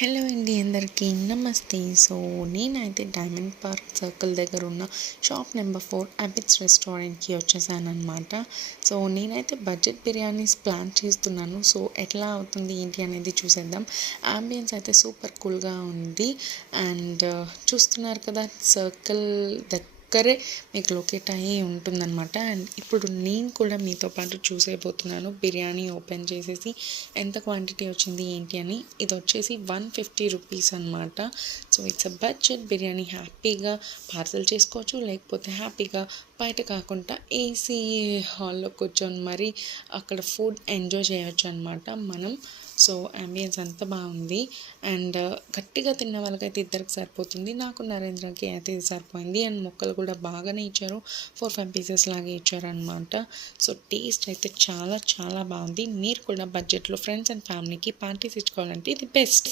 Hello అండి, అందరికీ నమస్తే. సో నేనైతే డైమండ్ పార్క్ సర్కిల్ దగ్గర ఉన్న షాప్ నెంబర్ 4 అబిట్స్ రెస్టారెంట్కి వచ్చేసాను అనమాట. సో నేనైతే బడ్జెట్ బిర్యానీస్ ప్లాన్ చేస్తున్నాను. సో ఎట్లా అవుతుంది ఏంటి అనేది చూసేద్దాం. అంబియన్స్ అయితే సూపర్ కూల్గా ఉంది. అండ్ చూస్తున్నారు కదా, సర్కిల్ దగ్గరే మీకు లొకేట్ అయ్యి ఉంటుందన్నమాట. అండ్ ఇప్పుడు నేను కూడా మీతో పాటు చూసేపోతున్నాను బిర్యానీ ఓపెన్ చేసేసి ఎంత క్వాంటిటీ వచ్చింది ఏంటి అని. ఇది వచ్చేసి 150 రూపీస్ అనమాట. So it's a budget biryani. హ్యాపీగా పార్సల్ చేసుకోవచ్చు, లేకపోతే హ్యాపీగా బయట కాకుండా ఏసీ హాల్లో కూర్చొని మరి అక్కడ ఫుడ్ ఎంజాయ్ చేయొచ్చు అనమాట మనం. సో అంబియన్స్ అంతా బాగుంది. అండ్ గట్టిగా తిన్న వాళ్ళకైతే ఇద్దరికి సరిపోతుంది. నాకు నరేంద్రకి అయితే ఇది సరిపోయింది. అండ్ మొక్కలు కూడా బాగానే ఇచ్చారు, 4-5 పీసెస్ లాగా ఇచ్చారనమాట. సో టేస్ట్ అయితే చాలా చాలా బాగుంది. మీరు కూడా బడ్జెట్లో ఫ్రెండ్స్ అండ్ ఫ్యామిలీకి పార్టీస్ ఇచ్చుకోవాలంటే ఇది బెస్ట్.